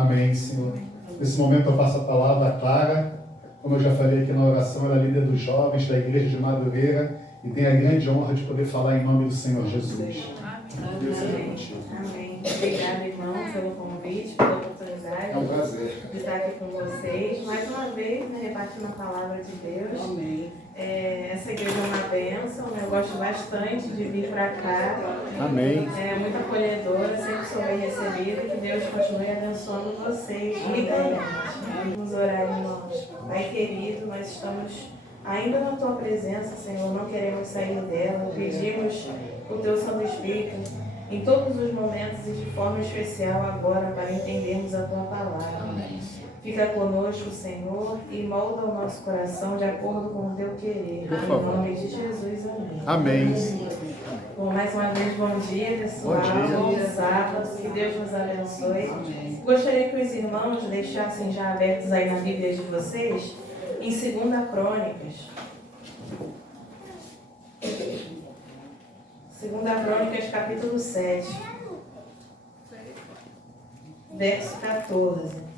Amém, Senhor. Nesse momento eu passo a palavra a Clara. Como eu já falei aqui na oração, ela é líder dos jovens da igreja de Madureira e tem a grande honra de poder falar em nome do Senhor Jesus. Deus é contigo. Amém. Obrigada, irmão, pelo convite, pela oportunidade. É um prazer de estar aqui com vocês. Mais uma vez, né, repartindo a palavra de Deus. Amém. Essa igreja é uma bênção, né? Eu gosto bastante de vir para cá. Amém. É muito acolhedora, sempre sou bem recebida. Que Deus continue abençoando vocês ricamente. Vamos orar, irmãos. Pai querido, nós estamos ainda na Tua presença, Senhor. Não queremos sair dela. Pedimos o Teu Santo Espírito em todos os momentos e de forma especial agora para entendermos a Tua palavra. Fica conosco, Senhor, e molda o nosso coração de acordo com o Teu querer. Em nome de Jesus, amém. Amém. Bom, mais uma vez, bom dia, pessoal. Bom dia. Bom sábado, que Deus nos abençoe. Gostaria que os irmãos deixassem já abertos aí na Bíblia de vocês, em 2 Crônicas. 2 Crônicas, capítulo 7, verso 14.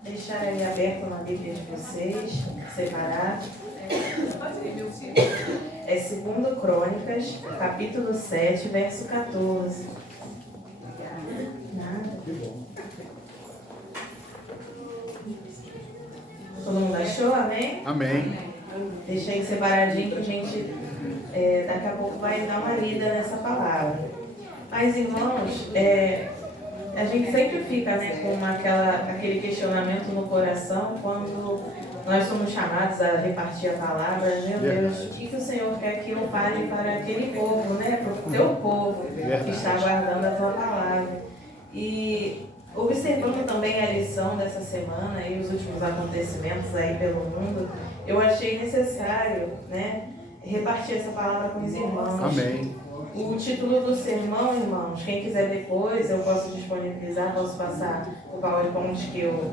Deixar aí aberto na Bíblia de vocês, separado. É 2 Crônicas, capítulo 7, verso 14. Nada. Todo mundo achou? Amém? Amém. Deixa aí separadinho que a gente daqui a pouco vai dar uma lida nessa palavra. Mas, irmãos, a gente sempre fica, né, com aquele questionamento no coração quando nós somos chamados a repartir a palavra. Meu Deus, o que o Senhor quer que eu fale para aquele povo, né, para o teu povo que está aguardando a tua palavra. E observando também a lição dessa semana e os últimos acontecimentos aí pelo mundo, eu achei necessário, né, repartir essa palavra com os irmãos. Amém. O título do sermão, irmãos, quem quiser depois, eu posso disponibilizar, posso passar o PowerPoint que eu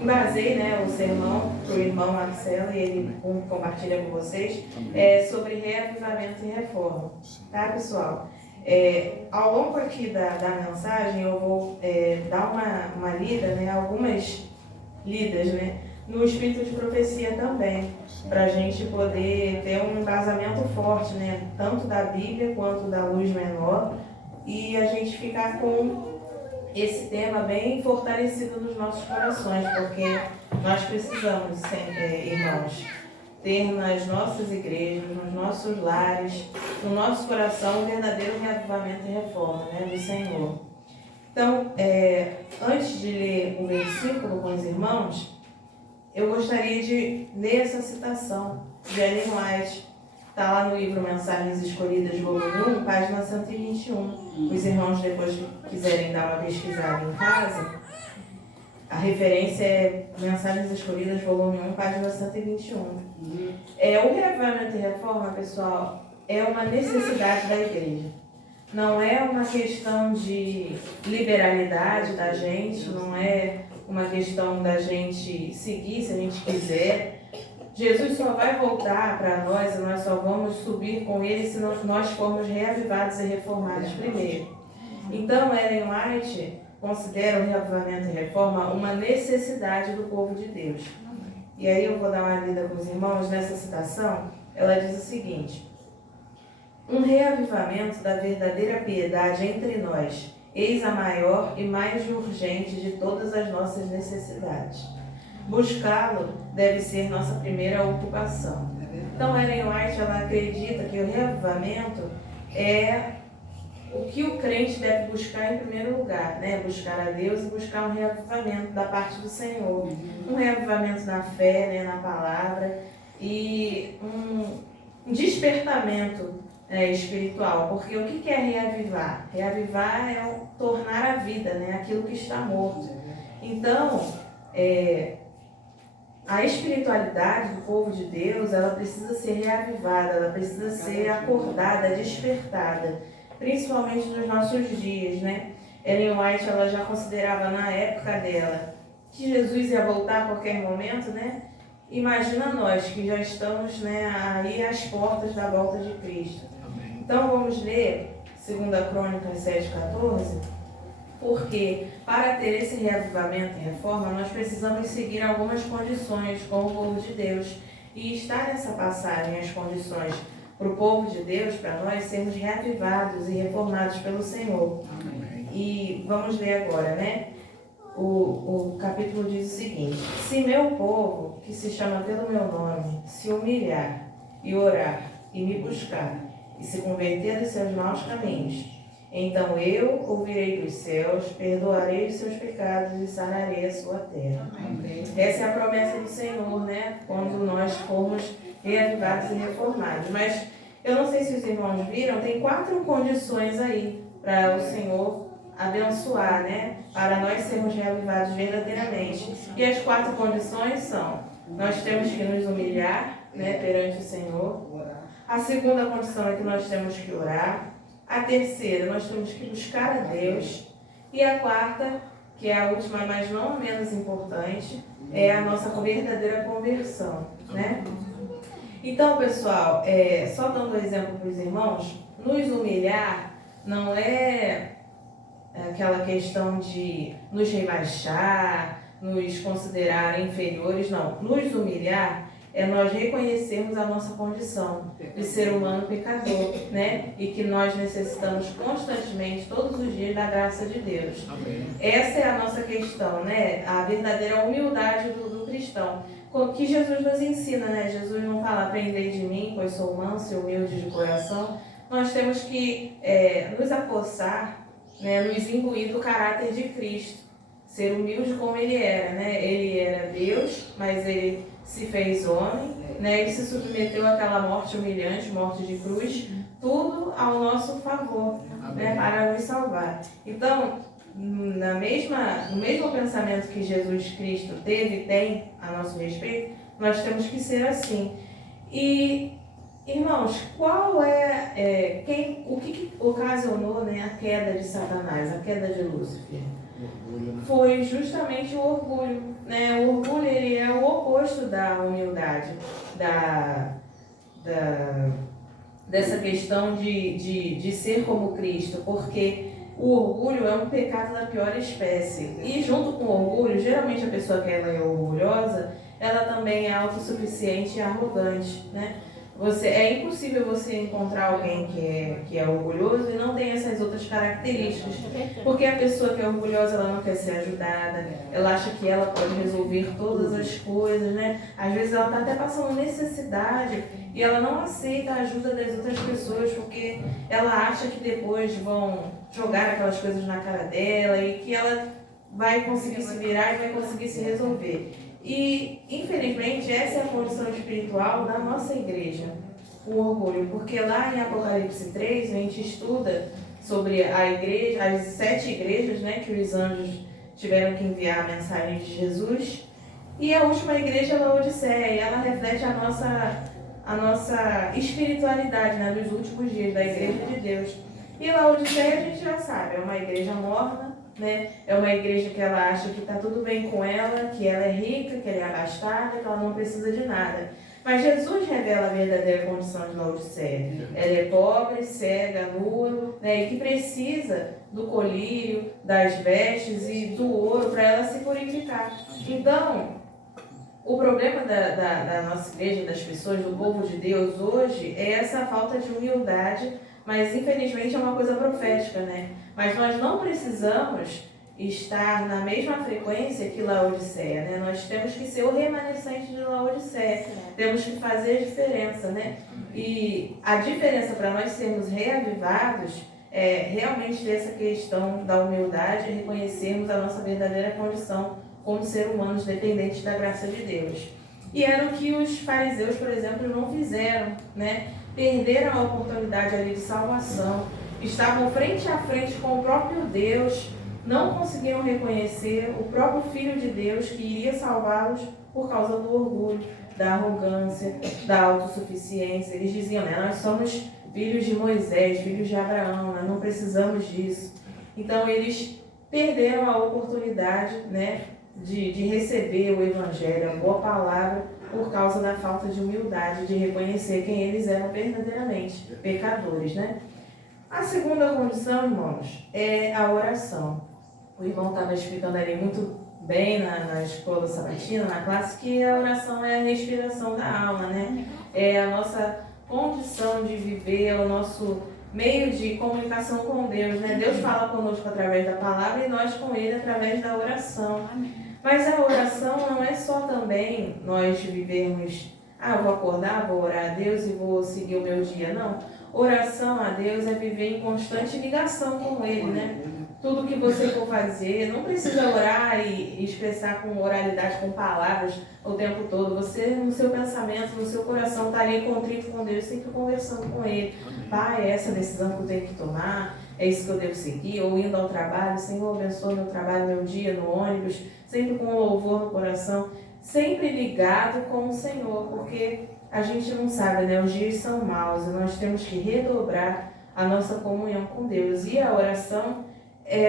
embasei, né, o sermão para o irmão Marcelo e ele compartilha com vocês, sobre reavivamento e reforma. Tá, pessoal? Ao longo aqui da mensagem, eu vou dar uma lida, né, algumas lidas, né, no espírito de profecia também, para a gente poder ter um embasamento forte, né, tanto da Bíblia quanto da luz menor, e a gente ficar com esse tema bem fortalecido nos nossos corações, porque nós precisamos, irmãos, ter nas nossas igrejas, nos nossos lares, no nosso coração, um verdadeiro reavivamento e reforma, né, do Senhor. Então, antes de ler o versículo com os irmãos, eu gostaria de ler essa citação de Ellen White. Está lá no livro Mensagens Escolhidas, volume 1, página 121. Os irmãos, depois que quiserem dar uma pesquisada em casa, a referência é Mensagens Escolhidas, volume 1, página 121. O reavivamento e reforma, pessoal, é uma necessidade da igreja. Não é uma questão de liberalidade da gente, não é uma questão da gente seguir se a gente quiser. Jesus só vai voltar para nós e nós só vamos subir com Ele se nós formos reavivados e reformados primeiro. Então, Ellen White considera o reavivamento e reforma uma necessidade do povo de Deus. E aí eu vou dar uma lida com os irmãos nessa citação. Ela diz o seguinte: um reavivamento da verdadeira piedade entre nós, eis a maior e mais urgente de todas as nossas necessidades. Buscá-lo deve ser nossa primeira ocupação. Então, Ellen White, ela acredita que o reavivamento é o que o crente deve buscar em primeiro lugar, né? Buscar a Deus e buscar um reavivamento da parte do Senhor. Um reavivamento na fé, né? Na palavra, e um despertamento espiritual. Porque o que é reavivar? Reavivar é tornar a vida, né? Aquilo que está morto. Então, a espiritualidade do povo de Deus, ela precisa ser reavivada, ela precisa ser acordada, despertada, principalmente nos nossos dias, né? Ellen White, ela já considerava na época dela que Jesus ia voltar a qualquer momento, né? Imagina nós que já estamos, né, aí às portas da volta de Cristo. Amém. Então vamos ler 2 Crônicas 7,14. Porque para ter esse reavivamento e reforma, nós precisamos seguir algumas condições com o povo de Deus. E está nessa passagem as condições para o povo de Deus, para nós sermos reavivados e reformados pelo Senhor. Amém. E vamos ler agora, né? O capítulo diz o seguinte: se meu povo, que se chama pelo meu nome, se humilhar e orar e me buscar e se converter dos seus maus caminhos, então eu ouvirei dos céus, perdoarei os seus pecados e sararei a sua terra. Amém. Essa é a promessa do Senhor, né? Quando nós formos reavivados e reformados. Mas eu não sei se os irmãos viram, tem 4 condições aí para o Senhor abençoar, né? Para nós sermos reavivados verdadeiramente. E as 4 condições são: nós temos que nos humilhar, né, perante o Senhor. A segunda condição é que nós temos que orar. A terceira, nós temos que buscar a Deus. E a quarta, que é a última, mas não menos importante, é a nossa verdadeira conversão, né? Então, pessoal, só dando um exemplo para os irmãos, nos humilhar não é aquela questão de nos rebaixar, nos considerar inferiores, não. Nos humilhar é nós reconhecermos a nossa condição de ser humano pecador, né? E que nós necessitamos constantemente, todos os dias, da graça de Deus. Amém. Essa é a nossa questão, né? A verdadeira humildade do cristão, que Jesus nos ensina, né? Jesus não fala: aprendei de mim, pois sou manso e humilde de coração. Nós temos que nos apossar, né? Nos imbuir do caráter de Cristo, ser humilde como Ele era, né? Ele era Deus, mas Ele se fez homem, né? Ele se submeteu àquela morte humilhante, morte de cruz, tudo ao nosso favor, né? Para nos salvar. Então, no mesmo pensamento que Jesus Cristo teve e tem a nosso respeito, nós temos que ser assim. E, irmãos, o que ocasionou, né, a queda de Satanás, a queda de Lúcifer? Foi justamente o orgulho, né? O orgulho, ele é o oposto da humildade, dessa questão de ser como Cristo, porque o orgulho é um pecado da pior espécie. E junto com o orgulho, geralmente a pessoa que ela é orgulhosa, ela também é autossuficiente e arrogante, né? É impossível você encontrar alguém que é orgulhoso e não tem essas outras características. Porque a pessoa que é orgulhosa, ela não quer ser ajudada, ela acha que ela pode resolver todas as coisas, né? Às vezes ela está até passando necessidade e ela não aceita a ajuda das outras pessoas porque ela acha que depois vão jogar aquelas coisas na cara dela e que ela vai conseguir se virar e vai conseguir se resolver. E, infelizmente, essa é a condição espiritual da nossa igreja, o orgulho. Porque lá em Apocalipse 3, a gente estuda sobre a igreja, as 7 igrejas, né, que os anjos tiveram que enviar a mensagem de Jesus. E a última igreja é Laodiceia, e ela reflete a nossa espiritualidade, né, dos últimos dias da igreja de Deus. E Laodiceia a gente já sabe, é uma igreja morna, né? É uma igreja que ela acha que está tudo bem com ela, que ela é rica, que ela é abastada, que ela não precisa de nada. Mas Jesus revela a verdadeira condição de Laodiceia. Ela é pobre, cega, nua, né? E que precisa do colírio, das vestes e do ouro para ela se purificar. Então, o problema da nossa igreja, das pessoas, do povo de Deus hoje, é essa falta de humildade, mas infelizmente é uma coisa profética, né? Mas nós não precisamos estar na mesma frequência que Laodiceia, né? Nós temos que ser o remanescente de Laodiceia, temos que fazer a diferença, né? E a diferença para nós sermos reavivados é realmente ter essa questão da humildade e reconhecermos a nossa verdadeira condição como ser humanos dependentes da graça de Deus. E era o que os fariseus, por exemplo, não fizeram, né? Perderam a oportunidade ali de salvação, estavam frente a frente com o próprio Deus, não conseguiram reconhecer o próprio Filho de Deus que iria salvá-los por causa do orgulho, da arrogância, da autossuficiência. Eles diziam, né, nós somos filhos de Moisés, filhos de Abraão, nós não precisamos disso. Então eles perderam a oportunidade, né, de receber o Evangelho, a boa palavra, por causa da falta de humildade, de reconhecer quem eles eram verdadeiramente, pecadores, né? A segunda condição, irmãos, é a oração. o irmão estava explicando ali muito bem na escola sabatina, na classe, que a oração é a respiração da alma, né? É a nossa condição de viver, é o nosso meio de comunicação com Deus, né? Deus fala conosco através da palavra e nós com Ele através da oração. Mas a oração não é só também nós vivermos, vou acordar, vou orar a Deus e vou seguir o meu dia, não. Oração a Deus é viver em constante ligação com Ele, né? Tudo que você for fazer, não precisa orar e expressar com oralidade, com palavras o tempo todo. Você, no seu pensamento, no seu coração, está ali contrito com Deus, sempre conversando com Ele. Pai, é essa decisão que eu tenho que tomar, é isso que eu devo seguir, ou indo ao trabalho, Senhor, abençoa meu trabalho, meu dia, no ônibus, sempre com louvor no coração, sempre ligado com o Senhor, porque a gente não sabe, né? Os dias são maus e nós temos que redobrar a nossa comunhão com Deus. E a oração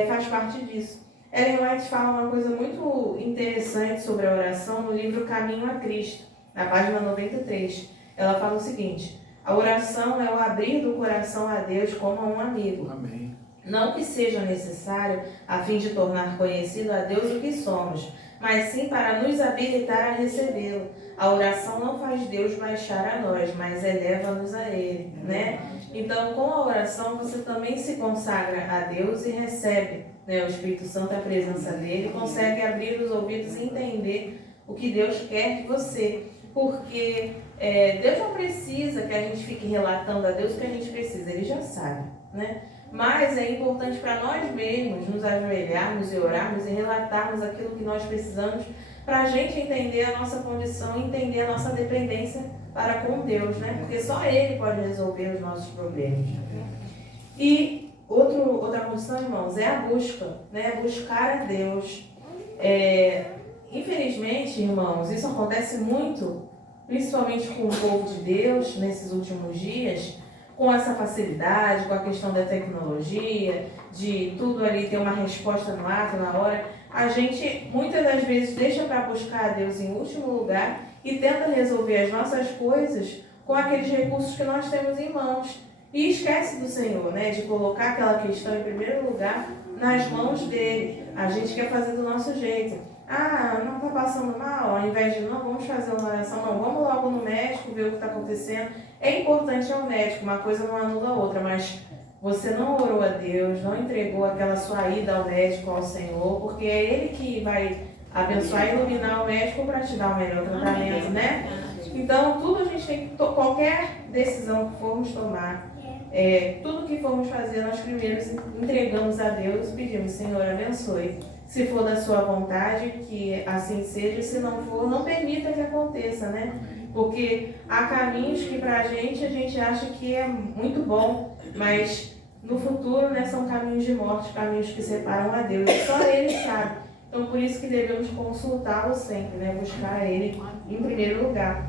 faz parte disso. Ellen White fala uma coisa muito interessante sobre a oração no livro Caminho a Cristo, na página 93. Ela fala o seguinte: a oração é o abrir do coração a Deus como a um amigo. Amém. Não que seja necessário a fim de tornar conhecido a Deus o que somos, mas sim para nos habilitar a recebê-lo. A oração não faz Deus baixar a nós, mas eleva-nos a Ele, né? Então, com a oração, você também se consagra a Deus e recebe, né, o Espírito Santo, a presença dele, consegue abrir os ouvidos e entender o que Deus quer de você. Porque Deus não precisa que a gente fique relatando a Deus o que a gente precisa, Ele já sabe, né? Mas é importante para nós mesmos nos ajoelharmos e orarmos e relatarmos aquilo que nós precisamos para a gente entender a nossa condição e entender a nossa dependência para com Deus, né? Porque só Ele pode resolver os nossos problemas. E outra condição, irmãos, é a busca, né? Buscar a Deus. Infelizmente, irmãos, isso acontece muito, principalmente com o povo de Deus nesses últimos dias, com essa facilidade, com a questão da tecnologia, de tudo ali ter uma resposta no ato, na hora. A gente, muitas das vezes, deixa para buscar a Deus em último lugar e tenta resolver as nossas coisas com aqueles recursos que nós temos em mãos. E esquece do Senhor, né? De colocar aquela questão em primeiro lugar nas mãos dele. A gente quer fazer do nosso jeito. Não está passando mal, ao invés de não, vamos fazer uma oração, não, vamos logo no médico ver o que está acontecendo. É importante ao médico, uma coisa não anula a outra, mas você não orou a Deus, não entregou aquela sua ida ao médico, ao Senhor, porque é Ele que vai abençoar e iluminar o médico para te dar o melhor tratamento, né? Então, tudo a gente tem que, qualquer decisão que formos tomar, tudo que formos fazer, nós primeiro entregamos a Deus e pedimos: Senhor, abençoe. Se for da sua vontade, que assim seja. Se não for, não permita que aconteça, né? Porque há caminhos que pra gente, a gente acha que é muito bom, mas no futuro, né, são caminhos de morte, caminhos que separam a Deus. Só Ele sabe. Então, por isso que devemos consultá-lo sempre, né? Buscar Ele em primeiro lugar.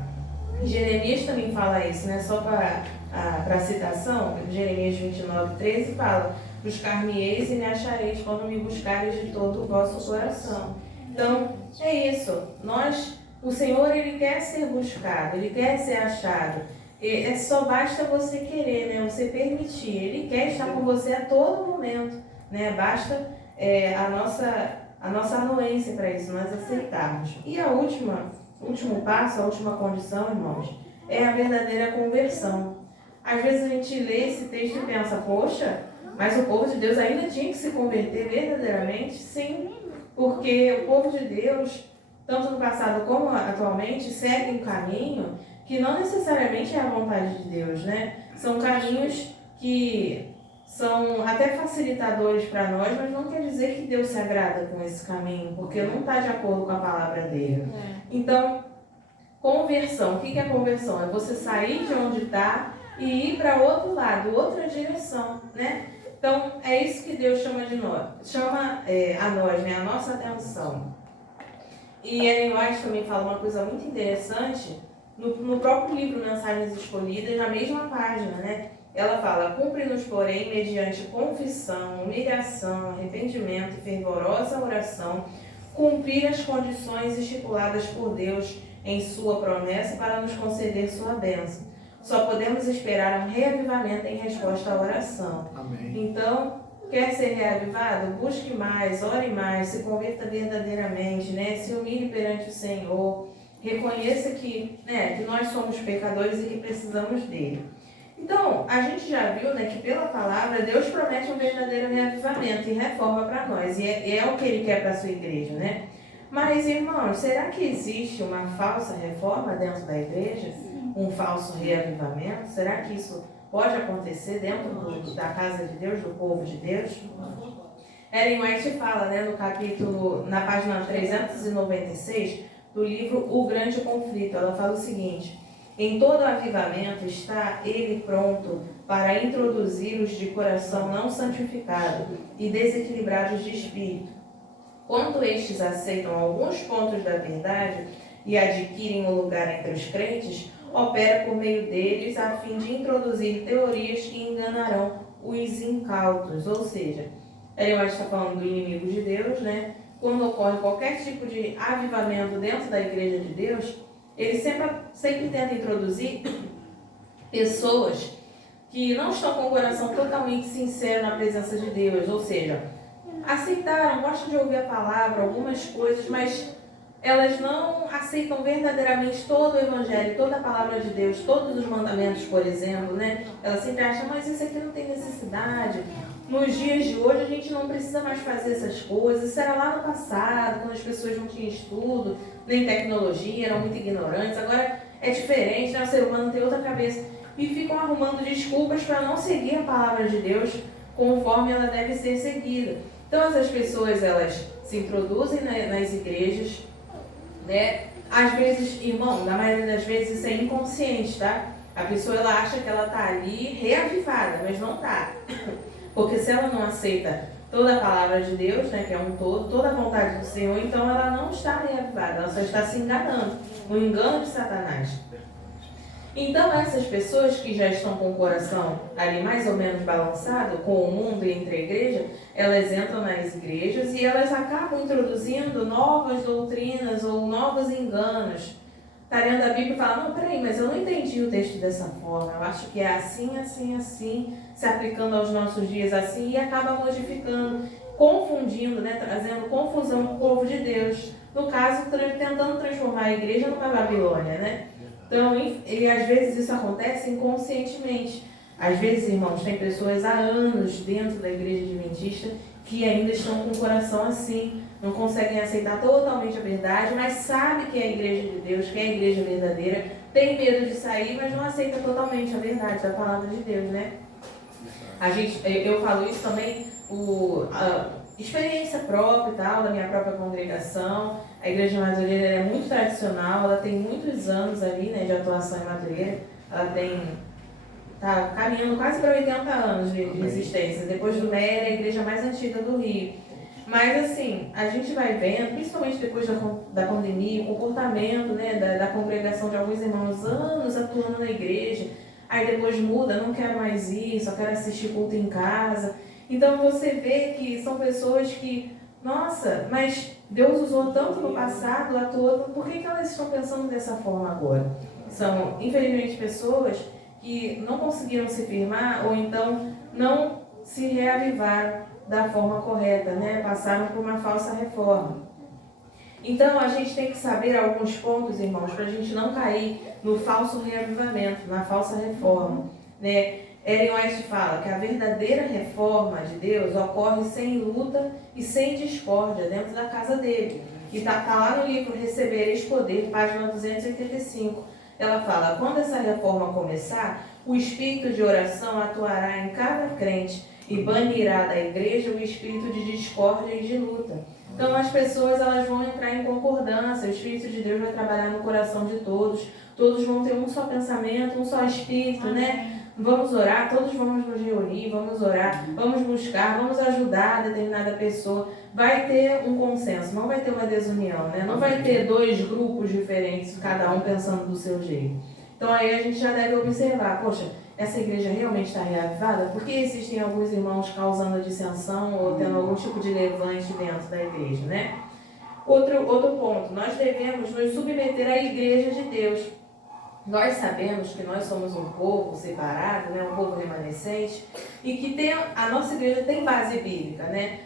Jeremias também fala isso, né? Só para citação, Jeremias 29:13 fala: buscar-me-eis e me achareis quando me buscareis de todo o vosso coração. Então, é isso. O Senhor, Ele quer ser buscado, Ele quer ser achado. Só basta você querer, né? Você permitir. Ele quer estar com você a todo momento, né? Basta a nossa anuência para isso, nós aceitarmos. E o último passo, a última condição, irmãos, é a verdadeira conversão. Às vezes a gente lê esse texto e pensa: poxa, mas o povo de Deus ainda tinha que se converter verdadeiramente? Sim, porque o povo de Deus, tanto no passado como atualmente, segue um caminho que não necessariamente é a vontade de Deus, né? São caminhos que são até facilitadores para nós, mas não quer dizer que Deus se agrada com esse caminho, porque não está de acordo com a palavra dele. Então, conversão. O que é conversão? É você sair de onde está e ir para outro lado, outra direção, né? Então, é isso que Deus chama a nós, né? A nossa atenção. E Ellen White também fala uma coisa muito interessante, no próprio livro Mensagens Escolhidas, na mesma página, né? Ela fala: cumpre-nos, porém, mediante confissão, humilhação, arrependimento e fervorosa oração, cumprir as condições estipuladas por Deus em sua promessa para nos conceder sua bênção. Só podemos esperar um reavivamento em resposta à oração. Amém. Então, Quer ser reavivado? Busque mais, ore mais, se converta verdadeiramente, né? Se humilhe perante o Senhor. Reconheça que nós somos pecadores e que precisamos dele. Então, a gente já viu, né, que pela palavra Deus promete um verdadeiro reavivamento e reforma para nós. E é o que ele quer para a sua igreja, né? Mas, irmãos, será que existe uma falsa reforma dentro da igreja? Um falso reavivamento? Será que isso pode acontecer dentro da casa de Deus, do povo de Deus? Ellen White fala, né, na página 396 do livro O Grande Conflito, ela fala o seguinte: em todo avivamento está ele pronto para introduzir os de coração não santificado e desequilibrados de espírito. Quando estes aceitam alguns pontos da verdade e adquirem um lugar entre os crentes, opera por meio deles a fim de introduzir teorias que enganarão os incautos. Ou seja, ele está falando do inimigo de Deus, né? Quando ocorre qualquer tipo de avivamento dentro da igreja de Deus, ele sempre tenta introduzir pessoas que não estão com o coração totalmente sincero na presença de Deus, ou seja, aceitaram, gostam de ouvir a palavra, algumas coisas, mas elas não aceitam verdadeiramente todo o evangelho, toda a palavra de Deus, todos os mandamentos, por exemplo, né? Elas sempre acham, mas isso aqui não tem necessidade. Nos dias de hoje a gente não precisa mais fazer essas coisas. Isso era lá no passado, quando as pessoas não tinham estudo, nem tecnologia, eram muito ignorantes. Agora é diferente, né? O ser humano tem outra cabeça. E ficam arrumando desculpas para não seguir a palavra de Deus conforme ela deve ser seguida. Então essas pessoas, elas se introduzem nas igrejas, né? Às vezes, irmão, na maioria das vezes isso é inconsciente, tá? A pessoa, ela acha que ela tá ali reavivada, mas não tá. Porque se ela não aceita toda a palavra de Deus, né, que é um todo, toda a vontade do Senhor, então ela não está reavivada, ela só está se enganando. Um engano de Satanás. Então essas pessoas que já estão com o coração ali mais ou menos balançado com o mundo e entre a igreja, elas entram nas igrejas e elas acabam introduzindo novas doutrinas ou novos enganos. Está lendo a Bíblia e fala, não, peraí, mas eu não entendi o texto dessa forma, eu acho que é assim, assim, assim, se aplicando aos nossos dias assim, e acaba modificando, confundindo, né, trazendo confusão com o povo de Deus. No caso, tentando transformar a igreja numa Babilônia, né? Então, e às vezes isso acontece inconscientemente. Às vezes, irmãos, tem pessoas há anos dentro da igreja adventista que ainda estão com o coração assim, não conseguem aceitar totalmente a verdade, mas sabe que é a igreja de Deus, que é a igreja verdadeira, tem medo de sair, mas não aceita totalmente a verdade da palavra de Deus, né? Eu falo isso também, a experiência própria e tal, da minha própria congregação. A igreja de Madureira é muito tradicional, ela tem muitos anos ali, né, de atuação em Madureira. Ela está caminhando quase para 80 anos de existência. Depois do MER, é a igreja mais antiga do Rio. Mas assim, a gente vai vendo, principalmente depois da pandemia, o comportamento, né, da congregação de alguns irmãos, anos atuando na igreja, aí depois muda, não quero mais ir, só quero assistir culto em casa. Então você vê que são pessoas que, nossa, mas Deus usou tanto no passado, atuou, por que elas estão pensando dessa forma agora? São, infelizmente, pessoas que não conseguiram se firmar ou então não se reavivaram da forma correta, né? Passaram por uma falsa reforma. Então a gente tem que saber alguns pontos, irmãos, para a gente não cair no falso reavivamento, na falsa reforma, né? Ellen White fala que a verdadeira reforma de Deus ocorre sem luta e sem discórdia dentro da casa dele. E está lá no livro Recebereis Poder, página 285. Ela fala, quando essa reforma começar, o espírito de oração atuará em cada crente e banirá da igreja o espírito de discórdia e de luta. Então as pessoas, elas vão entrar em concordância, o Espírito de Deus vai trabalhar no coração de todos, todos vão ter um só pensamento, um só espírito, né? Vamos orar, todos vamos nos reunir, vamos orar, vamos buscar, vamos ajudar determinada pessoa. Vai ter um consenso, não vai ter uma desunião, né? Não vai ter dois grupos diferentes, cada um pensando do seu jeito. Então aí a gente já deve observar, poxa, essa igreja realmente está reavivada? Por que existem alguns irmãos causando dissensão ou tendo algum tipo de levante dentro da igreja, né? Outro ponto, nós devemos nos submeter à igreja de Deus. Nós sabemos que nós somos um povo separado, né, um povo remanescente, e que a nossa igreja tem base bíblica, né?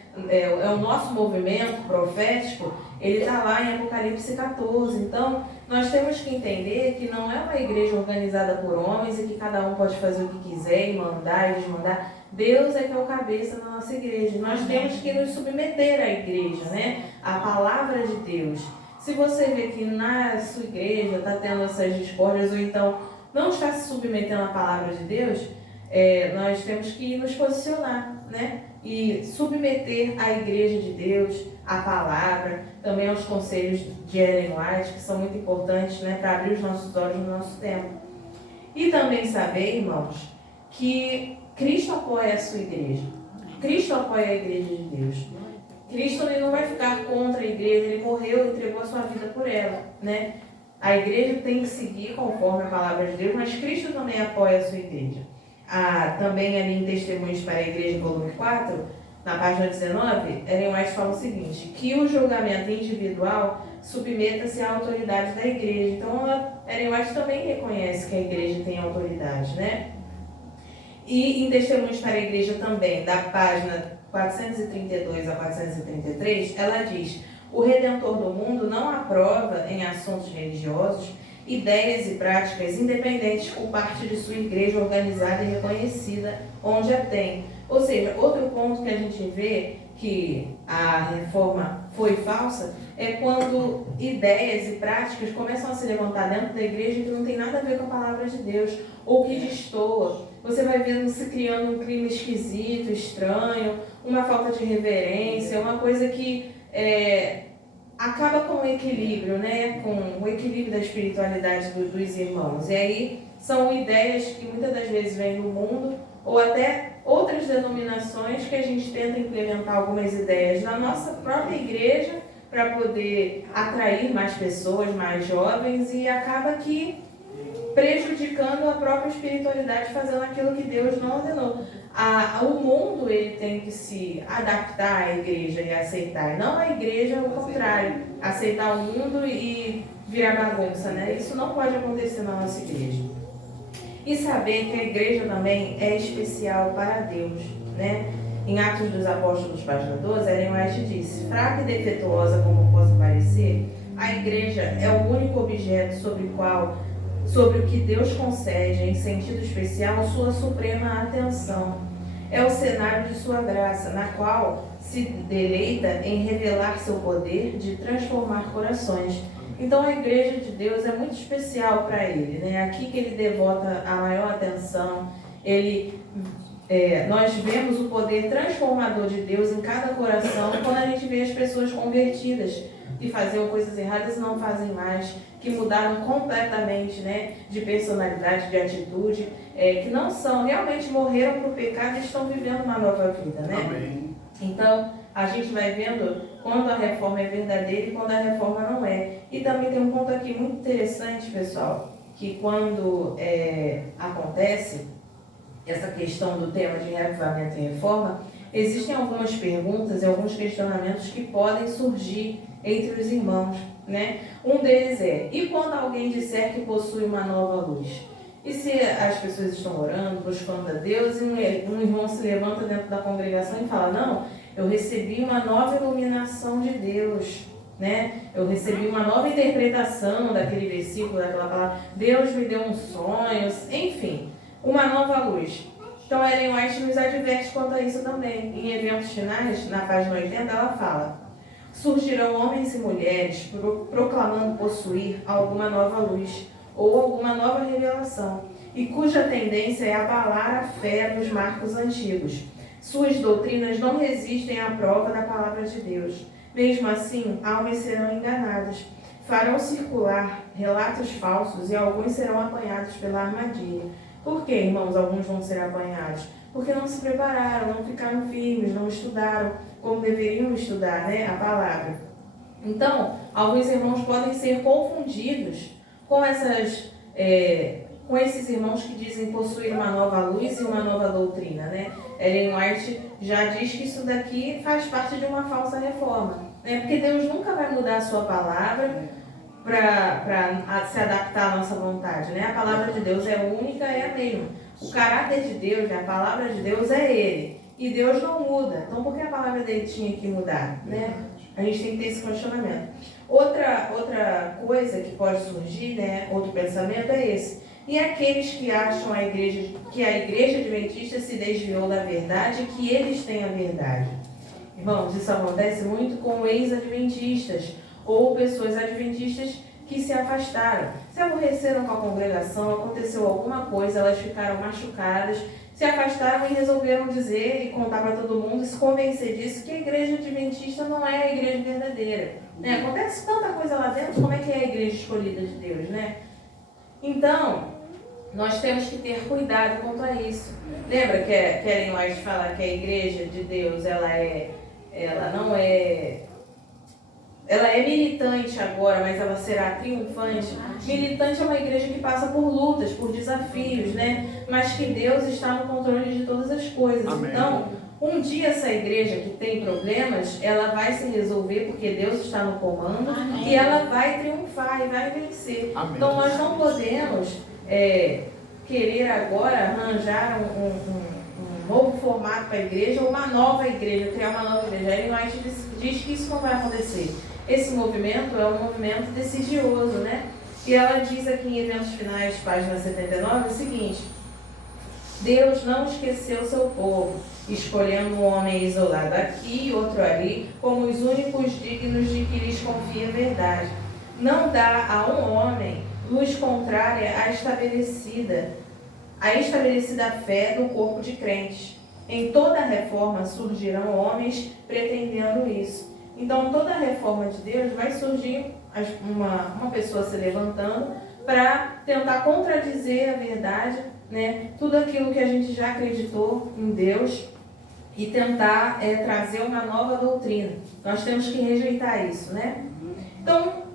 O nosso movimento profético, ele está lá em Apocalipse 14. Então, nós temos que entender que não é uma igreja organizada por homens e que cada um pode fazer o que quiser e mandar e desmandar. Deus é que é o cabeça da nossa igreja. Nós temos que nos submeter à igreja, né? À palavra de Deus. Se você vê que na sua igreja está tendo essas discórdias ou então não está se submetendo à palavra de Deus, nós temos que nos posicionar, né? E submeter a igreja de Deus, à palavra, também aos conselhos de Ellen White, que são muito importantes, né, para abrir os nossos olhos no nosso tempo. E também saber, irmãos, que Cristo apoia a sua igreja. Cristo apoia a igreja de Deus. Cristo ele não vai ficar contra a igreja, ele morreu e entregou a sua vida por ela, né? A igreja tem que seguir conforme a palavra de Deus, mas Cristo também apoia a sua igreja. Também ali em Testemunhos para a Igreja, volume 4, na página 19, Ellen White fala o seguinte, que o julgamento individual submeta-se à autoridade da igreja. Então, Ellen White também reconhece que a igreja tem autoridade, né? E em Testemunhos para a Igreja também, da página 432 a 433, ela diz: o Redentor do mundo não aprova em assuntos religiosos ideias e práticas independentes por parte de sua igreja organizada e reconhecida, onde a tem. Ou seja, outro ponto que a gente vê que a reforma foi falsa é quando ideias e práticas começam a se levantar dentro da igreja que não tem nada a ver com a palavra de Deus, ou que destoa. Você vai vendo se criando um clima esquisito, estranho, uma falta de reverência, uma coisa que acaba com o equilíbrio, né? Com o equilíbrio da espiritualidade dos irmãos. E aí são ideias que muitas das vezes vêm do mundo, ou até outras denominações que a gente tenta implementar algumas ideias na nossa própria igreja para poder atrair mais pessoas, mais jovens, e acaba que prejudicando a própria espiritualidade, fazendo aquilo que Deus não ordenou. O mundo ele tem que se adaptar à igreja e aceitar, não a igreja ao contrário, aceitar o mundo e virar bagunça, né? Isso não pode acontecer na nossa igreja. E saber que a igreja também é especial para Deus, né? Em Atos dos Apóstolos, página 12, Ellen White disse: fraca e defeituosa como possa parecer, a igreja é o único objeto sobre o que Deus concede, em sentido especial, sua suprema atenção. É o cenário de sua graça, na qual se deleita em revelar seu poder de transformar corações. Então a igreja de Deus é muito especial para ele, né? Aqui que ele devota a maior atenção. Nós vemos o poder transformador de Deus em cada coração quando a gente vê as pessoas convertidas, que faziam coisas erradas e não fazem mais, que mudaram completamente, né, de personalidade, de atitude, que não são, realmente morreram para o pecado e estão vivendo uma nova vida, né? Amém. Então, a gente vai vendo quando a reforma é verdadeira e quando a reforma não é. E também tem um ponto aqui muito interessante, pessoal, que quando acontece essa questão do tema de reavivamento e reforma, existem algumas perguntas e alguns questionamentos que podem surgir entre os irmãos, né? Um deles e quando alguém disser que possui uma nova luz? E se as pessoas estão orando, buscando a Deus, e um irmão se levanta dentro da congregação e fala: não, eu recebi uma nova iluminação de Deus, né? Eu recebi uma nova interpretação daquele versículo, daquela palavra, Deus me deu um sonho, enfim, uma nova luz. Então, Ellen White nos adverte quanto a isso também. Em Eventos Finais, na página 80, ela fala: surgirão homens e mulheres proclamando possuir alguma nova luz ou alguma nova revelação, e cuja tendência é abalar a fé dos marcos antigos. Suas doutrinas não resistem à prova da palavra de Deus. Mesmo assim, almas serão enganadas, farão circular relatos falsos e alguns serão apanhados pela armadilha. Por que, irmãos, alguns vão ser apanhados? Porque não se prepararam, não ficaram firmes, não estudaram como deveriam estudar, né, a palavra. Então, alguns irmãos podem ser confundidos com esses irmãos que dizem possuir uma nova luz e uma nova doutrina, né? Ellen White já diz que isso daqui faz parte de uma falsa reforma, né? Porque Deus nunca vai mudar a sua palavra para se adaptar à nossa vontade, né? A palavra de Deus é única, é a mesma. O caráter de Deus, a palavra de Deus é Ele. E Deus não muda. Então, por que a palavra dele tinha que mudar, né? A gente tem que ter esse questionamento. Outra coisa que pode surgir, né? Outro pensamento é esse. E aqueles que acham que a igreja adventista se desviou da verdade, que eles têm a verdade. Irmãos, isso acontece muito com ex-adventistas ou pessoas adventistas que se afastaram. Se aborreceram com a congregação, aconteceu alguma coisa, elas ficaram machucadas, se afastaram e resolveram dizer e contar para todo mundo, se convencer disso, que a igreja adventista não é a igreja verdadeira. Né? Acontece tanta coisa lá dentro, como é que é a igreja escolhida de Deus, né? Então, nós temos que ter cuidado quanto a isso. Lembra que Ellen White fala que a igreja de Deus, ela é militante agora, mas ela será triunfante. Militante é uma igreja que passa por lutas, por desafios, né? Mas que Deus está no controle de todas as coisas. Amém. Então, um dia essa igreja que tem problemas, ela vai se resolver porque Deus está no comando. Amém. E ela vai triunfar e vai vencer. Amém. Então, nós não podemos querer agora arranjar um novo formato para a igreja ou uma nova igreja, criar uma nova igreja. Aí nós diz que isso não vai acontecer. Esse movimento é um movimento decidioso, né? E ela diz aqui em Eventos Finais, página 79, o seguinte: Deus não esqueceu seu povo, escolhendo um homem isolado aqui e outro ali, como os únicos dignos de que lhes confia a verdade. Não dá a um homem luz contrária à estabelecida fé do corpo de crentes. Em toda reforma surgirão homens pretendendo isso. Então, toda reforma de Deus vai surgir uma pessoa se levantando para tentar contradizer a verdade, né? Tudo aquilo que a gente já acreditou em Deus e tentar trazer uma nova doutrina. Nós temos que rejeitar isso, né? Então,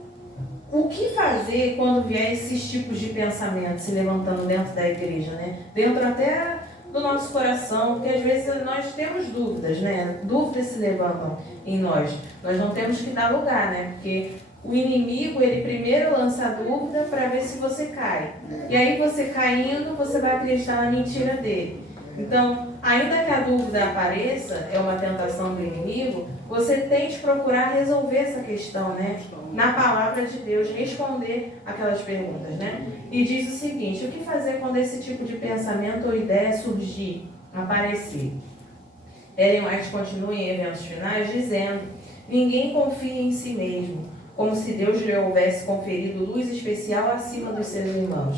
o que fazer quando vier esses tipos de pensamento se levantando dentro da igreja, né? Dentro até do nosso coração, porque às vezes nós temos dúvidas, né? Dúvidas se levantam em nós. Nós não temos que dar lugar, né? Porque o inimigo, ele primeiro lança a dúvida para ver se você cai. E aí você caindo, você vai acreditar na mentira dele. Então, ainda que a dúvida apareça, é uma tentação do inimigo, você tem que procurar resolver essa questão, né? Na palavra de Deus, responder aquelas perguntas, né? E diz o seguinte: o que fazer quando esse tipo de pensamento ou ideia surgir, aparecer? Ellen White continua em Eventos Finais dizendo: ninguém confia em si mesmo, como se Deus lhe houvesse conferido luz especial acima dos seus irmãos.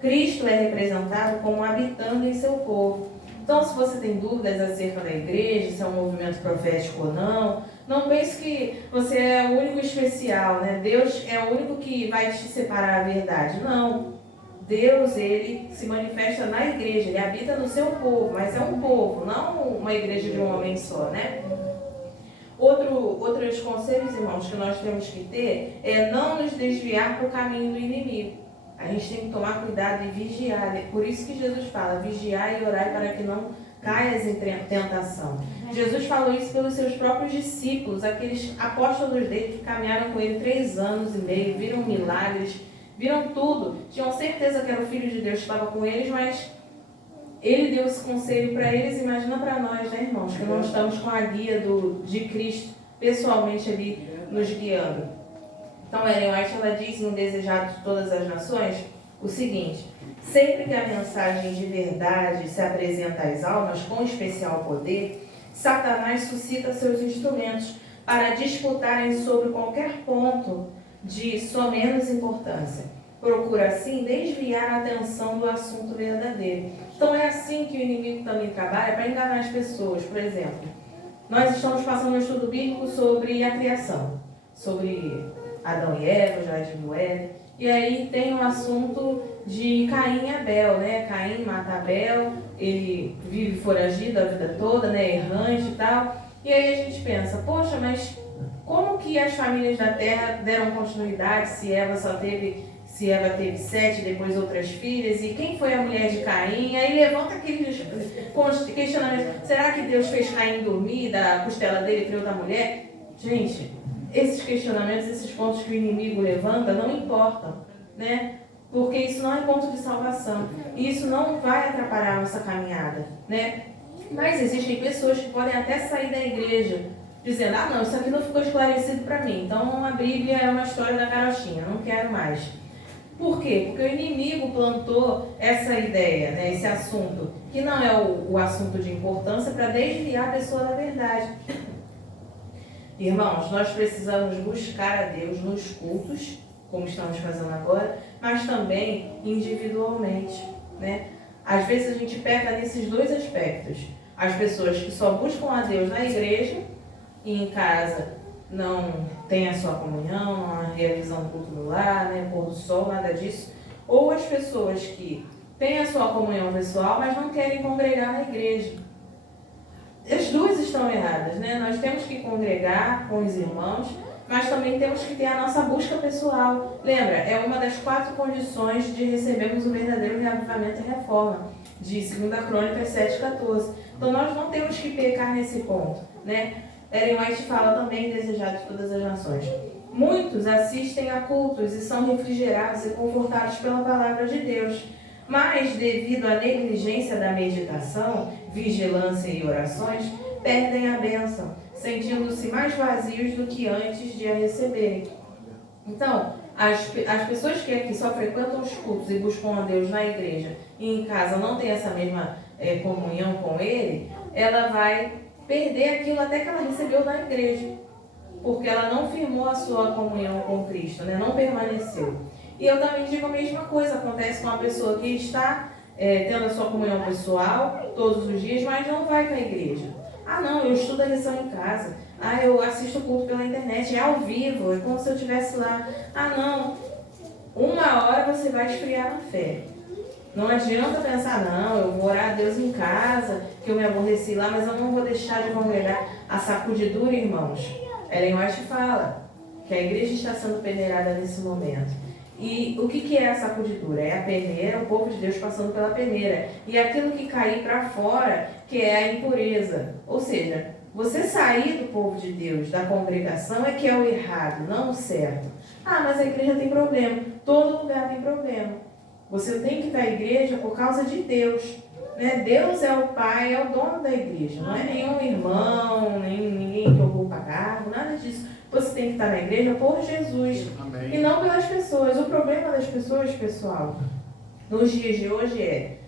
Cristo é representado como habitando em seu povo. Então, se você tem dúvidas acerca da igreja, se é um movimento profético ou não pense que você é o único especial, né? Deus é o único que vai te separar a verdade. Não. Deus, ele se manifesta na igreja, ele habita no seu povo, mas é um povo, não uma igreja de um homem só, né? Outros conselhos, irmãos, que nós temos que ter é não nos desviar para o caminho do inimigo. A gente tem que tomar cuidado e vigiar. É por isso que Jesus fala: vigiar e orar para que não caias em tentação. Jesus falou isso pelos seus próprios discípulos, aqueles apóstolos dele que caminharam com ele 3 anos e meio, viram milagres, viram tudo. Tinham certeza que era o Filho de Deus que estava com eles, mas ele deu esse conselho para eles. Imagina para nós, né, irmãos, que não estamos com a guia de Cristo pessoalmente ali nos guiando. Então, Ellen White, ela diz no Desejado de Todas as Nações o seguinte: sempre que a mensagem de verdade se apresenta às almas com especial poder, Satanás suscita seus instrumentos para disputarem sobre qualquer ponto de somenos importância. Procura, assim, desviar a atenção do assunto verdadeiro. Então, é assim que o inimigo também trabalha para enganar as pessoas. Por exemplo, nós estamos passando um estudo bíblico sobre a criação, sobre Adão e Eva, Jardim do Éden, e aí tem o assunto de Caim e Abel, né? Caim mata Abel, ele vive foragido a vida toda, né? Errante e tal. E aí a gente pensa: poxa, mas como que as famílias da terra deram continuidade se Eva teve 7, depois outras filhas, e quem foi a mulher de Caim? Aí levanta aqueles questionamentos: será que Deus fez Caim dormir, da costela dele criou outra mulher? Gente, esses questionamentos, esses pontos que o inimigo levanta não importam, né? Porque isso não é ponto de salvação. E isso não vai atrapalhar a nossa caminhada, né? Mas existem pessoas que podem até sair da igreja dizendo, ah não, isso aqui não ficou esclarecido para mim. Então a Bíblia é uma história da carochinha, não quero mais. Por quê? Porque o inimigo plantou essa ideia, né, esse assunto, que não é o assunto de importância, para desviar a pessoa da verdade. Irmãos, nós precisamos buscar a Deus nos cultos, como estamos fazendo agora, mas também individualmente, né? Às vezes a gente peca nesses dois aspectos. As pessoas que só buscam a Deus na igreja e em casa não tem a sua comunhão, não realizam o culto no lar, né, pôr do sol, nada disso. Ou as pessoas que têm a sua comunhão pessoal, mas não querem congregar na igreja. As duas estão erradas, né? Nós temos que congregar com os irmãos, mas também temos que ter a nossa busca pessoal. Lembra, é uma das 4 condições de recebermos o verdadeiro reavivamento e reforma, de 2 Crônicas 7,14. Então nós não temos que pecar nesse ponto, né? Ellen White fala também em Desejar de Todas as Nações. Muitos assistem a cultos e são refrigerados e confortados pela palavra de Deus, mas devido à negligência da meditação, vigilância e orações, perdem a bênção, sentindo-se mais vazios do que antes de a receberem. Então, as pessoas que aqui só frequentam os cultos e buscam a Deus na igreja e em casa não tem essa mesma comunhão com Ele, ela vai perder aquilo até que ela recebeu da igreja, porque ela não firmou a sua comunhão com Cristo, né? Não permaneceu. E eu também digo a mesma coisa, acontece com uma pessoa que está tendo a sua comunhão pessoal todos os dias, mas não vai para a igreja. Ah não, eu estudo a lição em casa. Ah, eu assisto o culto pela internet, é ao vivo, é como se eu estivesse lá. Ah não, uma hora você vai esfriar na fé. Não adianta pensar, não, eu vou orar a Deus em casa, que eu me aborreci lá, mas eu não vou deixar de congregar. A sacudidura, irmãos. Ellen White fala que a igreja está sendo peneirada nesse momento. E o que é a sacudidura? É a peneira, o povo de Deus passando pela peneira. E aquilo que cair para fora, que é a impureza. Ou seja, você sair do povo de Deus, da congregação, é que é o errado, não o certo. Ah, mas a igreja tem problema. Todo lugar tem problema. Você tem que estar à igreja por causa de Deus. Né? Deus é o Pai, é o dono da igreja. Não é nenhum irmão, nem ninguém que ocupa cargo, nada disso. Você tem que estar na igreja por Jesus. Amém. E não pelas pessoas. O problema das pessoas, pessoal, nos dias de hoje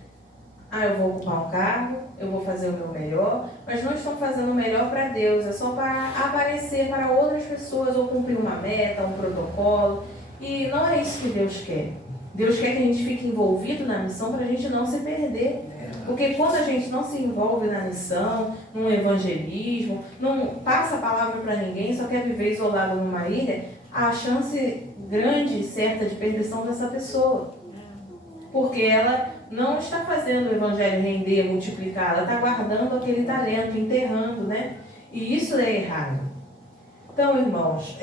eu vou ocupar um cargo, eu vou fazer o meu melhor, mas não estão fazendo o melhor para Deus. É só para aparecer para outras pessoas ou cumprir uma meta, um protocolo. E não é isso que Deus quer. Deus quer que a gente fique envolvido na missão para a gente não se perder. Porque quando a gente não se envolve na missão, no evangelismo, não passa a palavra para ninguém, só quer viver isolado numa ilha, há a chance grande e certa de perdição dessa pessoa. Porque ela não está fazendo o evangelho render, multiplicar, ela está guardando aquele talento, enterrando, né? E isso é errado. Então, irmãos,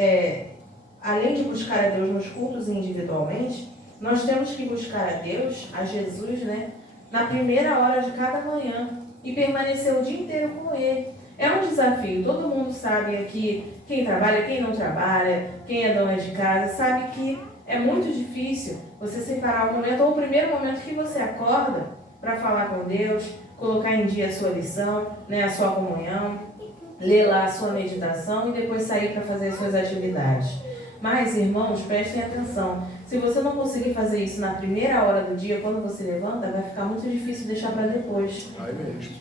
além de buscar a Deus nos cultos e individualmente, nós temos que buscar a Deus, a Jesus, né, na primeira hora de cada manhã e permanecer o dia inteiro com Ele. É um desafio, todo mundo sabe aqui, quem trabalha, quem não trabalha, quem é dona de casa, sabe que é muito difícil você separar o momento, ou o primeiro momento que você acorda para falar com Deus, colocar em dia a sua lição, né, a sua comunhão, ler lá a sua meditação e depois sair para fazer as suas atividades. Mas, irmãos, prestem atenção. Se você não conseguir fazer isso na primeira hora do dia, quando você levanta, vai ficar muito difícil deixar para depois. Vai mesmo.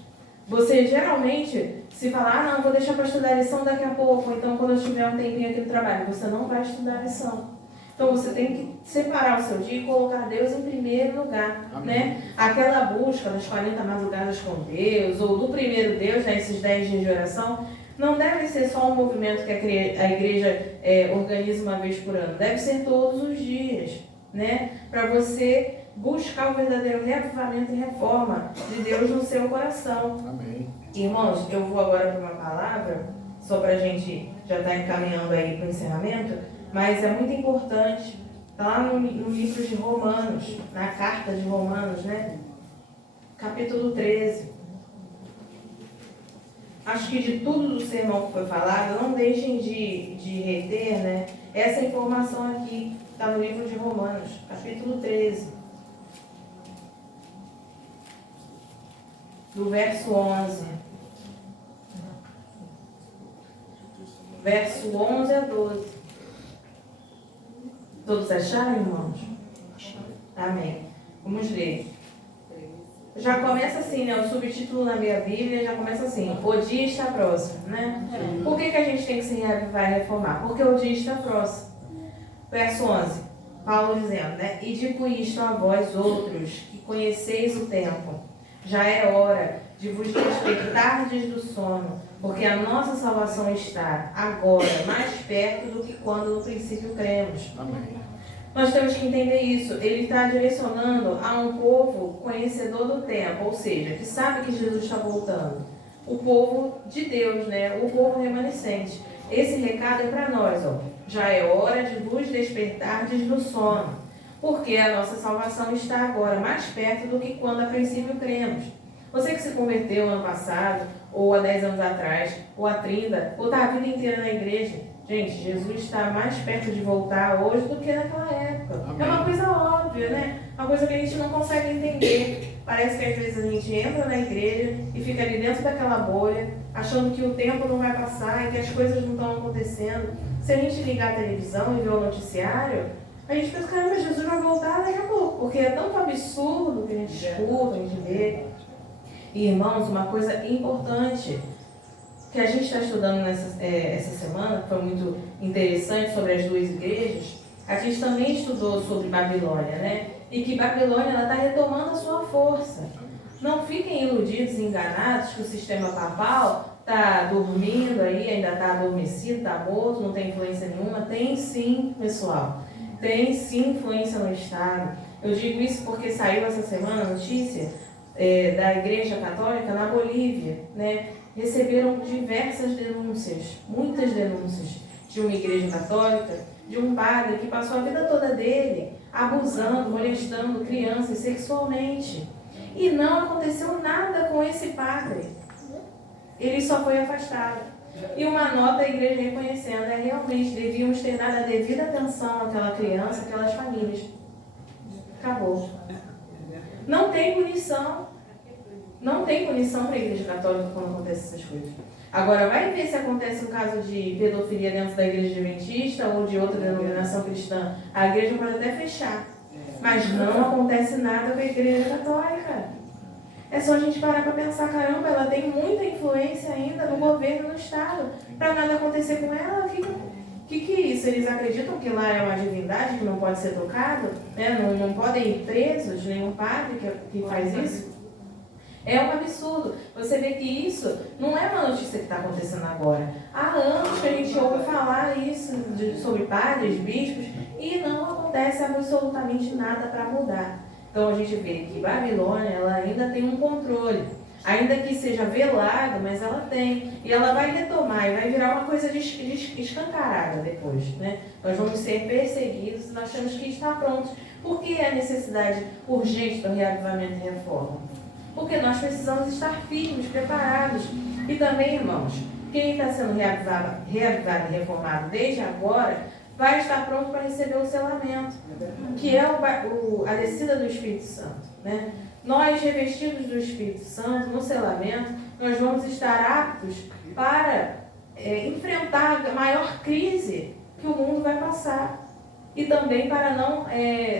Você geralmente, se falar, não, vou deixar para estudar a lição daqui a pouco, então quando eu tiver um tempinho aqui no trabalho, você não vai estudar a lição. Então você tem que separar o seu dia e colocar Deus em primeiro lugar. Né? Aquela busca das 40 madrugadas com Deus, ou do primeiro Deus, né, esses 10 dias de oração, não deve ser só um movimento que a igreja organiza uma vez por ano. Deve ser todos os dias, né? Para você buscar o verdadeiro reavivamento e reforma de Deus no seu coração. Amém. Irmãos, eu vou agora para uma palavra, só para a gente já estar encaminhando aí para o encerramento, mas é muito importante. Está lá no livro de Romanos, na carta de Romanos, né? Capítulo 13. acho que de tudo do sermão que foi falado, não deixem de reter, né, essa informação aqui, está no livro de Romanos, capítulo 13, do verso 11. Verso 11 a 12. Todos acharam, irmãos? Amém. Vamos ler. Já começa assim, né? O subtítulo na minha Bíblia já começa assim: o dia está próximo, né? Por que a gente tem que se reavivar e reformar? Porque o dia está próximo. Verso 11, Paulo dizendo, né? E digo isto a vós outros, que conheceis o tempo. Já é hora de vos despertardes do sono, porque a nossa salvação está agora mais perto do que quando no princípio cremos. Amém. Nós temos que entender isso. Ele está direcionando a um povo conhecedor do tempo, ou seja, que sabe que Jesus está voltando. O povo de Deus, né? O povo remanescente. Esse recado é para nós, ó. Já é hora de vos despertardes do sono, porque a nossa salvação está agora mais perto do que quando a princípio cremos. Você que se converteu ano passado, ou há 10 anos atrás, ou há 30, ou está a vida inteira na igreja, gente, Jesus está mais perto de voltar hoje do que naquela época. Amém. É uma coisa óbvia, né? Uma coisa que a gente não consegue entender. Parece que às vezes a gente entra na igreja e fica ali dentro daquela bolha, achando que o tempo não vai passar e que as coisas não estão acontecendo. Se a gente ligar a televisão e ver o noticiário, a gente pensa, caramba, Jesus vai voltar daqui a pouco, porque é tanto absurdo que a gente escuta, a gente vê. E, irmãos, uma coisa importante que a gente está estudando essa semana, que foi muito interessante, sobre as duas igrejas, a gente também estudou sobre Babilônia, né? E que Babilônia está retomando a sua força. Não fiquem iludidos e enganados que o sistema papal está dormindo aí, ainda está adormecido, está morto, não tem influência nenhuma. Tem sim, pessoal. Tem sim influência no Estado. Eu digo isso porque saiu essa semana a notícia da Igreja Católica na Bolívia, né? Receberam diversas denúncias, muitas denúncias, de uma igreja católica, de um padre que passou a vida toda dele abusando, molestando crianças sexualmente. E não aconteceu nada com esse padre. Ele só foi afastado. E uma nota a igreja reconhecendo, realmente devíamos ter dado a devida atenção àquela criança, àquelas famílias. Acabou. Não tem punição. Não tem punição para a igreja católica quando acontecem essas coisas. Agora, vai ver se acontece um caso de pedofilia dentro da igreja adventista ou de outra denominação cristã. A igreja pode até fechar. Mas não acontece nada com a igreja católica. É só a gente parar para pensar, caramba, ela tem muita influência ainda no governo, no Estado. Para nada acontecer com ela, o que é isso? Eles acreditam que lá é uma divindade que não pode ser tocado? Né? Não podem ir presos, nenhum padre que faz isso? É um absurdo. Você vê que isso não é uma notícia que está acontecendo agora. Há anos que a gente ouve falar isso sobre padres, bispos, e não acontece absolutamente nada para mudar. Então a gente vê que Babilônia ela ainda tem um controle. Ainda que seja velado, mas ela tem. E ela vai retomar e vai virar uma coisa escancarada depois. Né? Nós vamos ser perseguidos e nós temos que estar prontos. Por que a necessidade urgente do reavivamento e reforma? Porque nós precisamos estar firmes, preparados. E também, irmãos, quem está sendo reavivado e reformado desde agora, vai estar pronto para receber o selamento, que é a descida do Espírito Santo. Né? Nós, revestidos do Espírito Santo, no selamento, nós vamos estar aptos para enfrentar a maior crise que o mundo vai passar. E também para não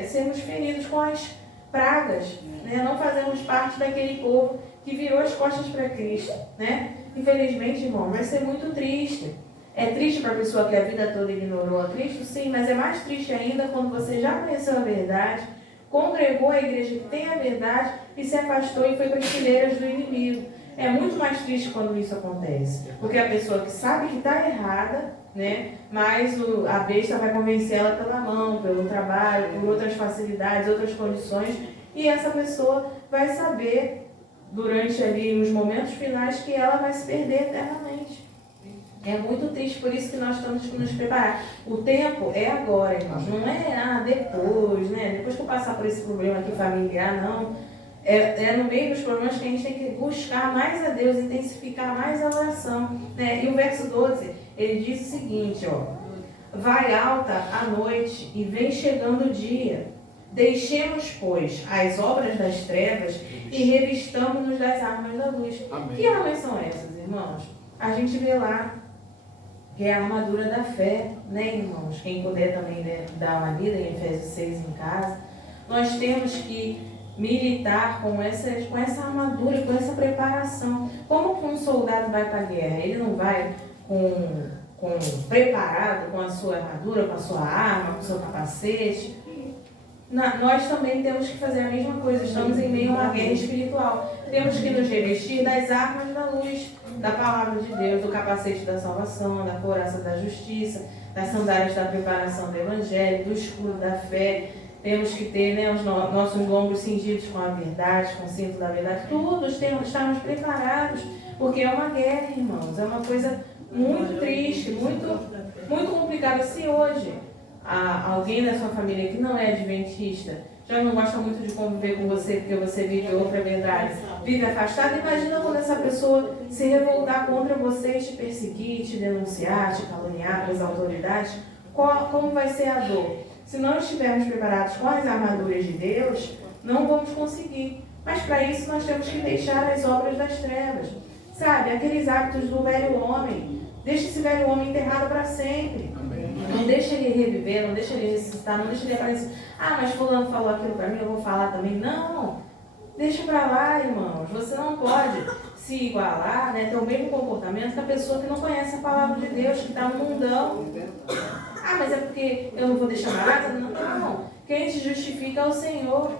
sermos feridos com as pragas, né? Não fazemos parte daquele povo que virou as costas para Cristo. Né? Infelizmente, irmão, vai ser muito triste. É triste para a pessoa que a vida toda ignorou a Cristo, sim, mas é mais triste ainda quando você já conheceu a verdade, congregou a igreja que tem a verdade e se afastou e foi para as fileiras do inimigo. É muito mais triste quando isso acontece, porque a pessoa que sabe que está errada, né, mas a besta vai convencer ela pela mão, pelo trabalho, por outras facilidades, outras condições, e essa pessoa vai saber, durante ali os momentos finais, que ela vai se perder eternamente. É muito triste, por isso que nós temos que nos preparar. O tempo é agora, irmãos. Não é depois, né? Depois que eu passar por esse problema aqui familiar, não. É no meio dos problemas que a gente tem que buscar mais a Deus, intensificar mais a oração, né? E o verso 12, ele diz o seguinte, ó: vai alta a noite e vem chegando o dia. Deixemos, pois, as obras das trevas e revistamos-nos das armas da luz. Amém. Que armas são essas, irmãos? A gente vê lá que é a armadura da fé, né, irmãos? Quem puder também, né, dar uma lida em Efésios 6 em casa. Nós temos que militar com essa armadura, com essa preparação. Como que um soldado vai para a guerra? Ele não vai preparado com a sua armadura, com a sua arma, com o seu capacete. Nós também temos que fazer a mesma coisa. Estamos em meio a uma guerra espiritual. Temos que nos revestir das armas da luz, da palavra de Deus, do capacete da salvação, da couraça da justiça, das sandálias da preparação do evangelho, do escudo da fé. Temos que ter, né, os nossos lombos cingidos com a verdade, com o cinto da verdade. Todos estamos preparados, porque é uma guerra, irmãos. É uma coisa muito triste, muito complicada. Se hoje alguém da sua família que não é adventista já não gosta muito de conviver com você porque você vive outra verdade, vive afastado, imagina quando essa pessoa se revoltar contra você e te perseguir, te denunciar, te caluniar pelas autoridades. Como vai ser a dor? Se não estivermos preparados com as armaduras de Deus, não vamos conseguir. Mas para isso nós temos que deixar as obras das trevas. Sabe, aqueles hábitos do velho homem. Deixa esse velho homem enterrado para sempre. Amém. Não deixa ele reviver, não deixa ele ressuscitar, não deixa ele aparecer. Mas fulano falou aquilo para mim, eu vou falar também. Não! Deixa para lá, irmãos. Você não pode se igualar, né, ter o mesmo comportamento que a pessoa que não conhece a palavra de Deus, que está no mundão. Mas é porque eu não vou deixar nada? Não. Quem te justifica é o Senhor.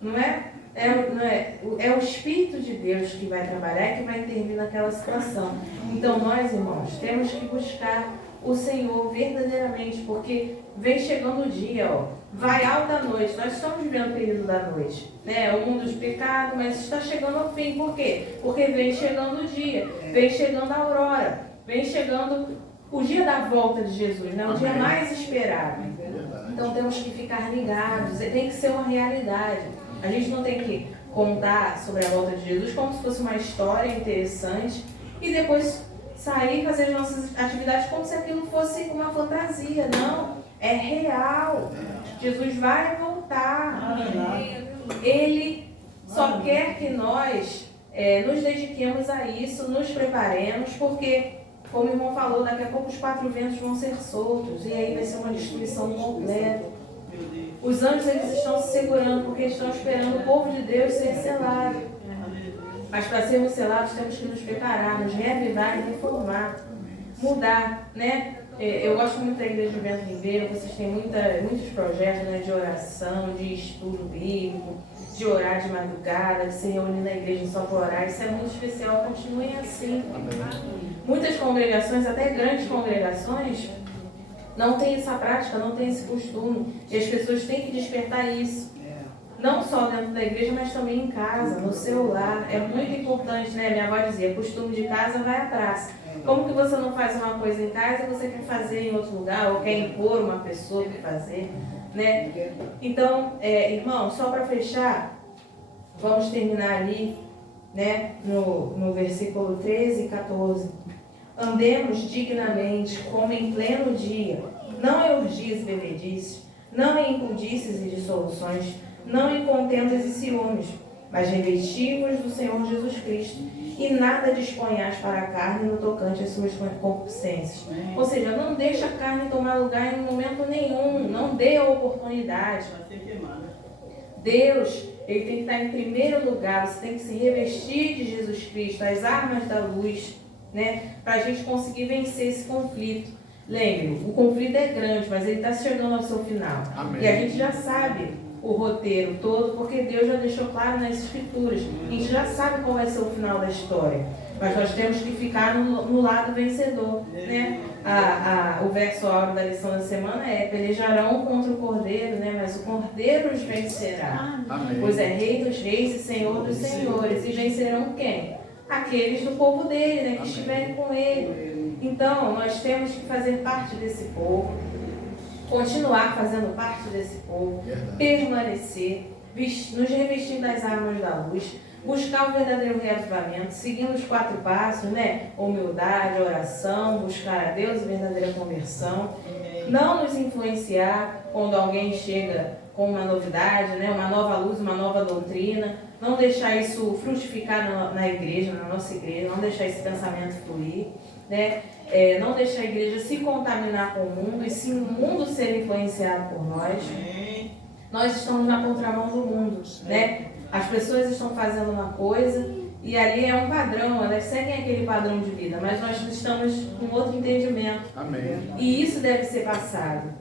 Não é? É o Espírito de Deus que vai trabalhar e que vai intervir naquela situação. Então nós, irmãos, temos que buscar o Senhor verdadeiramente, porque vem chegando o dia, ó, vai alta a noite. Nós estamos vivendo o período da noite, né? O mundo de pecado, mas está chegando ao fim. Por quê? Porque vem chegando o dia, vem chegando a aurora, vem chegando o dia da volta de Jesus, né? O dia mais esperado. Então temos que ficar ligados, tem que ser uma realidade. A gente não tem que contar sobre a volta de Jesus como se fosse uma história interessante e depois sair e fazer as nossas atividades como se aquilo fosse uma fantasia. Não, é real. Jesus vai voltar. Ele só quer que nós nos dediquemos a isso, nos preparemos, porque, como o irmão falou, daqui a pouco os 4 ventos vão ser soltos e aí vai ser uma destruição completa. Os anjos, eles estão se segurando porque estão esperando o povo de Deus ser selado. Mas para sermos selados temos que nos preparar, nos reavivar e reformar, mudar, né? Eu gosto muito da Igreja do Vento Ribeiro, vocês têm muitos projetos, né, de oração, de estudo bíblico, de orar de madrugada, de se reunir na igreja só para orar. Isso é muito especial, continuem assim. Muitas congregações, até grandes congregações, não tem essa prática, não tem esse costume. E as pessoas têm que despertar isso. Não só dentro da igreja, mas também em casa, no seu lar. É muito importante, né? Minha avó dizia, costume de casa vai atrás. Como que você não faz uma coisa em casa e você quer fazer em outro lugar, ou quer impor uma pessoa para fazer, né? Então, irmão, só para fechar, vamos terminar ali, né? No versículo 13 e 14. Andemos dignamente, como em pleno dia, não em urgis e bebedices, não em impudices e dissoluções, não em contendas e ciúmes, mas revestivos do Senhor Jesus Cristo, e nada disponhais para a carne no tocante às suas concupiscências. Ou seja, não deixa a carne tomar lugar em momento nenhum, não dê a oportunidade. Deus, ele tem que estar em primeiro lugar, você tem que se revestir de Jesus Cristo, as armas da luz, né, para a gente conseguir vencer esse conflito. Lembre, o conflito é grande, mas ele está chegando ao seu final. Amém. E a gente já sabe o roteiro todo, porque Deus já deixou claro nas Escrituras. A gente já sabe qual vai ser o final da história. Mas nós temos que ficar no lado vencedor, né? O verso áureo da lição da semana é: pelejarão contra o Cordeiro, né? Mas o Cordeiro os vencerá. Amém. Pois é Rei dos reis e Senhor dos senhores. E vencerão quem? Aqueles do povo dele, né? Que estiverem com ele. Então, nós temos que fazer parte desse povo, continuar fazendo parte desse povo, permanecer, nos revestindo das armas da luz, buscar o verdadeiro reavivamento, seguindo os 4 passos, né? Humildade, oração, buscar a Deus, a verdadeira conversão. Não nos influenciar quando alguém chega com uma novidade, né? Uma nova luz, uma nova doutrina. Não deixar isso frutificar na igreja, na nossa igreja, não deixar esse pensamento fluir, né? Não deixar a igreja se contaminar com o mundo e sim o mundo ser influenciado por nós. Nós estamos na contramão do mundo, né? As pessoas estão fazendo uma coisa e ali é um padrão, elas seguem aquele padrão de vida, mas nós estamos com outro entendimento. Amém. E isso deve ser passado.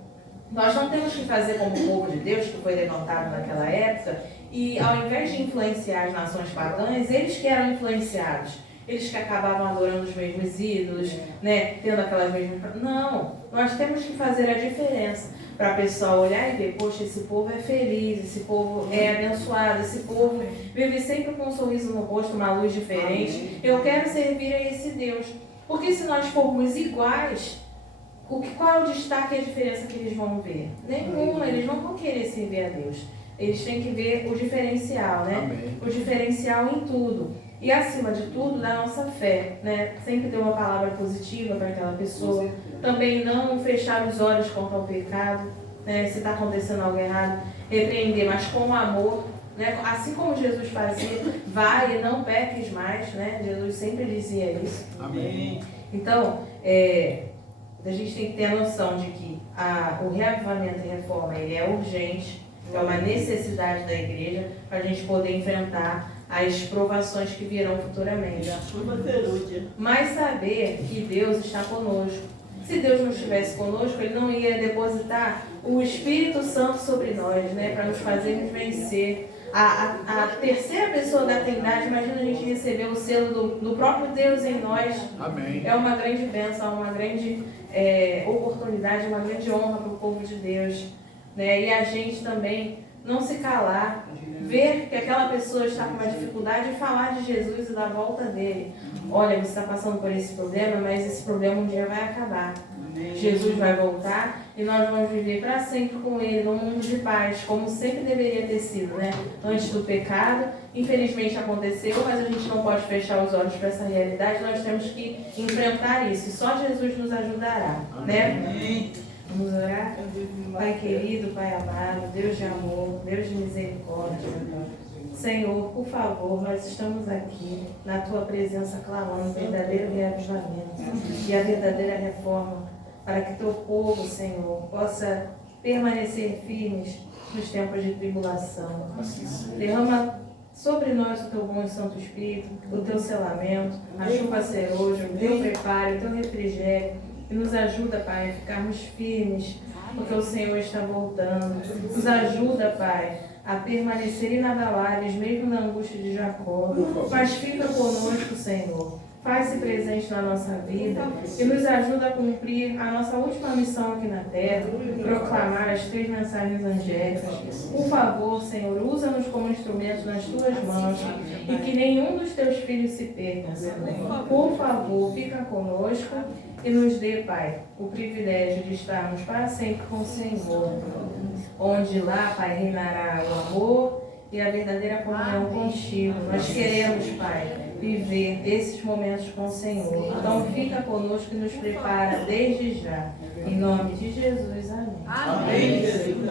Nós não temos que fazer como o povo de Deus, que foi levantado naquela época, e ao invés de influenciar as nações pagãs, eles que eram influenciados. Eles que acabavam adorando os mesmos ídolos, né? Tendo aquelas mesmas... Não, nós temos que fazer a diferença para a pessoa olhar e ver, poxa, esse povo é feliz, esse povo é abençoado, esse povo vive sempre com um sorriso no rosto, uma luz diferente. Eu quero servir a esse Deus. Porque se nós formos iguais, qual é o destaque e a diferença que eles vão ver? Nenhuma, eles não vão querer servir a Deus. Eles têm que ver o diferencial, né? Amém. O diferencial em tudo. E acima de tudo, da nossa fé, né? Sempre ter uma palavra positiva para aquela pessoa. Também não fechar os olhos contra o pecado, né? Se está acontecendo algo errado, repreender, mas com amor, né? Assim como Jesus fazia, vai e não peques mais, né? Jesus sempre dizia isso. Amém. Então, a gente tem que ter a noção de que o reavivamento e reforma ele é urgente, é uma necessidade da igreja para a gente poder enfrentar as provações que virão futuramente. Mas saber que Deus está conosco. Se Deus não estivesse conosco, Ele não ia depositar o Espírito Santo sobre nós, né, para nos fazermos vencer. A terceira pessoa da Trindade, imagina a gente receber o selo do próprio Deus em nós. Amém. É uma grande bênção, uma grande oportunidade, uma grande honra para o povo de Deus, né? E a gente também não se calar, ver que aquela pessoa está com uma dificuldade e falar de Jesus e da volta dele. Olha, você está passando por esse problema, mas esse problema um dia vai acabar. Jesus vai voltar e nós vamos viver para sempre com Ele, num mundo de paz, como sempre deveria ter sido, né? Antes do pecado, infelizmente aconteceu, mas a gente não pode fechar os olhos para essa realidade, nós temos que enfrentar isso, e só Jesus nos ajudará, né? Vamos orar? Pai querido, Pai amado, Deus de amor, Deus de misericórdia, Senhor, por favor, nós estamos aqui na Tua presença clamando o verdadeiro reavivamento e a verdadeira reforma, para que Teu povo, Senhor, possa permanecer firmes nos tempos de tribulação. Derrama sobre nós o Teu bom e santo Espírito, o Teu selamento, a chuva ceroja, o Teu preparo, o Teu refrigério, e nos ajuda, Pai, a ficarmos firmes, porque o Senhor está voltando. Nos ajuda, Pai, a permanecer inabaláveis, mesmo na angústia de Jacó. Mas fica conosco, Senhor. Faz-se presente na nossa vida e nos ajuda a cumprir a nossa última missão aqui na terra, proclamar as 3 mensagens angélicas. Por favor, Senhor, usa-nos como instrumentos nas Tuas mãos e que nenhum dos Teus filhos se perca, Senhor. Por favor, fica conosco e nos dê, Pai, o privilégio de estarmos para sempre com o Senhor, onde lá, Pai, reinará o amor e a verdadeira comunhão contigo. Nós queremos, Pai, viver esses momentos com o Senhor. Então fica conosco e nos prepara desde já. Em nome de Jesus, amém. Amém.